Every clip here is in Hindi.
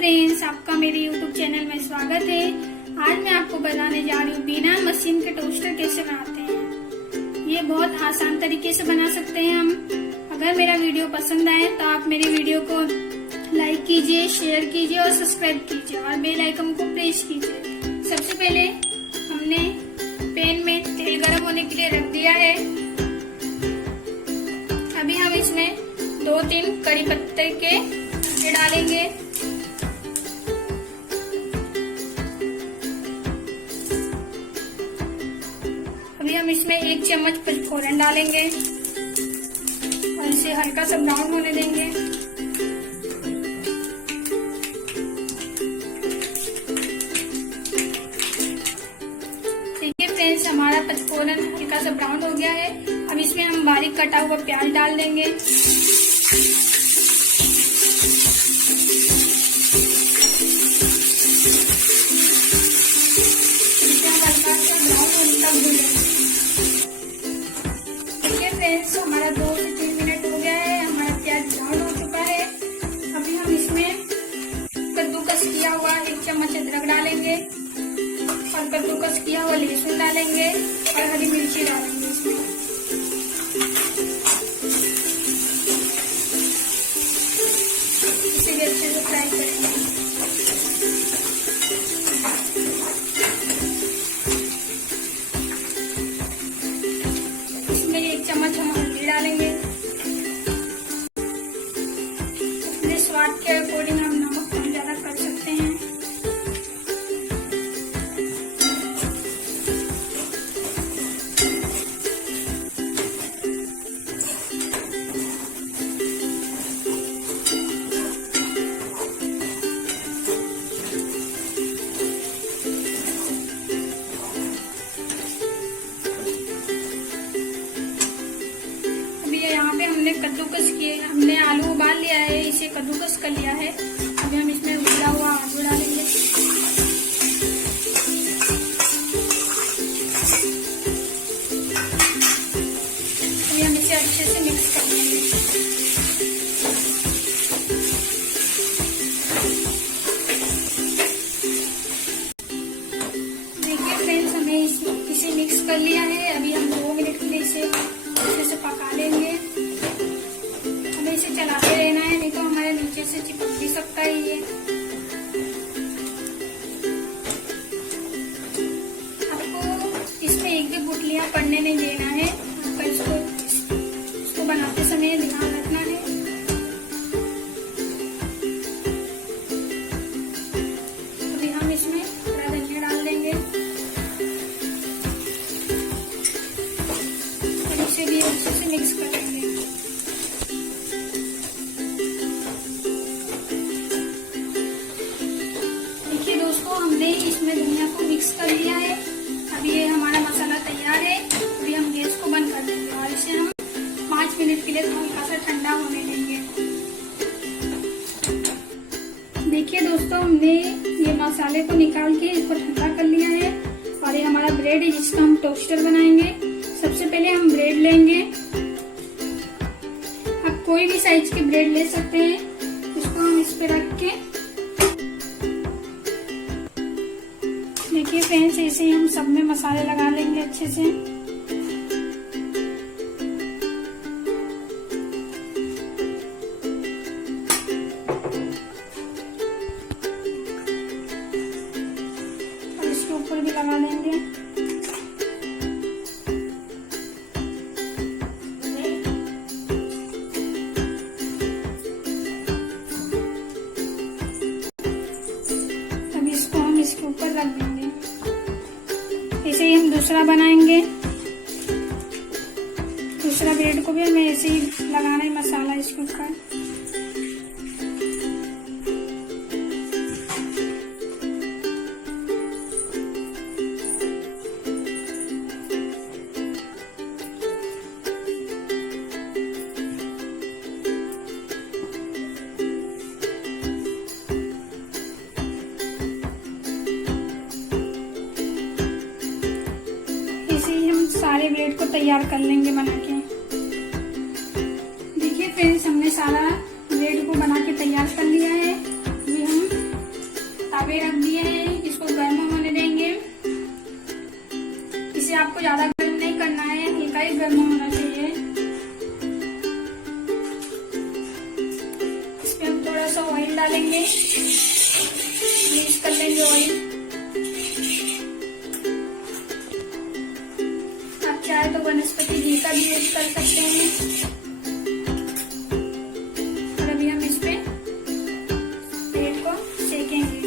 फ्रेंड्स, आपका मेरे YouTube चैनल में स्वागत है। आज मैं आपको बताने जा रही हूँ बिना मशीन के टोस्टर कैसे बनाते हैं। ये बहुत आसान तरीके से बना सकते हैं हम। अगर मेरा वीडियो पसंद आए तो आप मेरे वीडियो को लाइक कीजिए, शेयर कीजिए और सब्सक्राइब कीजिए और बेल आइकन को प्रेस कीजिए। सबसे पहले हमने पैन में तेल गर्म होने के लिए रख दिया है। अभी हम इसमें 2-3 कड़ी पत्ते के डालेंगे। अभी हम इसमें 1 चम्मच पचफोरन डालेंगे और इसे हल्का सा ब्राउन होने देंगे। देखिए फ्रेंड्स, हमारा पचफोरन हल्का सा ब्राउन हो गया है। अब इसमें हम बारीक कटा हुआ प्याज डाल देंगे। देखिए फ्रेंड्स, हमारा 2 से 3 मिनट हो गया है। हमारा प्याज ब्राउन हो चुका है। अभी हम इसमें कद्दूकस किया हुआ 1 चम्मच अदरक डालेंगे और कद्दूकस किया हुआ लहसुन डालेंगे और हरी मिर्ची डालेंगे इसमें। इसे भी अच्छे से फ्राई करेंगे। इसमें 1 चम्मच हम हल्दी डालेंगे। अपने स्वाद के अकॉर्डिंग हम नमक कम ज्यादा कर सकते हैं। यहाँ पे हमने कद्दूकस किए, हमने आलू उबाल लिया है, इसे कद्दूकस कर लिया है। अभी हम इसमें उबला हुआ आलू डालेंगे। अभी हम इसे अच्छे से मिक्स कर लेंगे। देखिए फ्रेंड्स, हमें इसे मिक्स कर लिया है। अभी हम 2 मिनट के लिए इसे अच्छे से पका लेंगे। हमें इसे चलाते रहना है, नहीं तो हमारे नीचे से चिपक भी सकता है ये। आपको इसमें एक भी गुठलियां पड़ने नहीं देना है। आपको इसको बनाते समय ध्यान रखना है। अभी हम इसमें हरा धनिया डाल देंगे और इसे भी अच्छे से मिक्स कर लेंगे। देखिए दोस्तों, हमने इसमें धनिया को मिक्स कर लिया है। अभी ये हमारा मसाला तैयार है। अभी हम गैस को बंद कर देंगे और इसे हम 5 मिनट के लिए हल्का सा ठंडा होने देंगे। देखिए दोस्तों, हमने ये मसाले को निकाल के इसको ठंडा कर लिया है और ये हमारा ब्रेड है जिसका हम टोस्टर बनाएंगे। सबसे पहले हम ब्रेड लेंगे। आप कोई भी साइज की ब्रेड ले सकते हैं। इसको हम इस पे रख के, देखिए फ्रेंड्स, ऐसे ही हम सब में मसाले लगा लेंगे अच्छे से। और इसके ऊपर भी लगा देंगे। अब इसको हम इसके ऊपर रख देंगे। ऐसे ही हम दूसरा बनाएंगे। दूसरा ब्रेड को भी हमें ऐसे ही लगाना है मसाला इसके ऊपर। ऐसे ही हम सारे ब्रेड को तैयार कर लेंगे बना के। देखिए फ्रेंड्स, हमने सारा ब्रेड को बना के तैयार कर लिया है। अभी हम डालेंगे, मिक्स कर लेंगे ऑयल। आप चाहे तो वनस्पति घी का भी यूज कर सकते हैं। और अभी हम इस पे ब्रेड को सेकेंगे।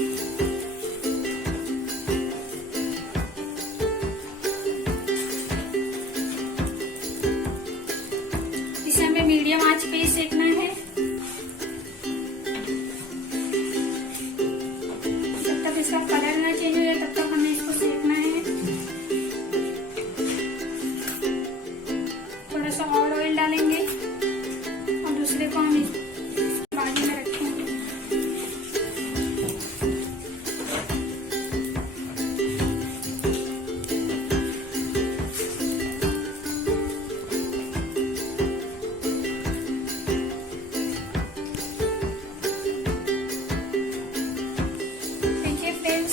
इसे हमें मीडियम आंच पे ही सेकना है। जब तक इसका कलर ना चेंज हो जाए तब तक हमें इसको सेकना है। थोड़ा सा और ऑयल डालेंगे और दूसरे को हम बाजू में रखेंगे।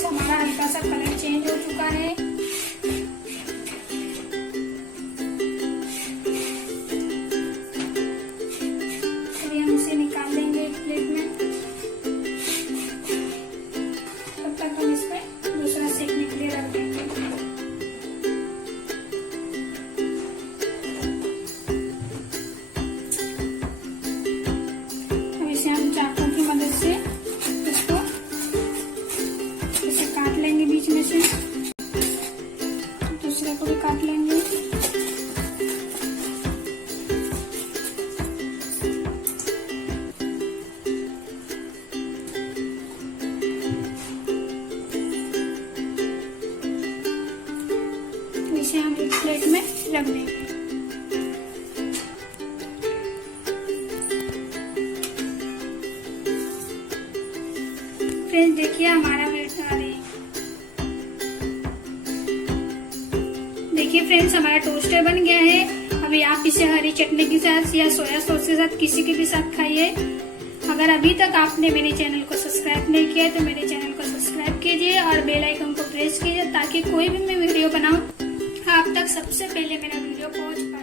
हमारा हल्का सा कलर चेंज हो चुका है। अभी हम इसे निकाल लेंगे एक प्लेट में। तब तक हम इस पे दूसरा सेकने के लिए रख देंगे। अब इसे हम चाकू की मदद से काट लेंगे बीच में से, दूसरे को भी काट लेंगे। इसे हम एक प्लेट में रख देंगे। फ्रेंड्स देखिए हमारा देखिए फ्रेंड्स हमारा टोस्टर बन गया है। अभी आप इसे हरी चटनी के साथ या सोया सॉस के साथ किसी के भी साथ खाइए। अगर अभी तक आपने मेरे चैनल को सब्सक्राइब नहीं किया है तो मेरे चैनल को सब्सक्राइब कीजिए और बेल आइकन को प्रेस कीजिए ताकि कोई भी मैं वीडियो बनाऊं आप तक सबसे पहले मेरा वीडियो पहुंच पाए।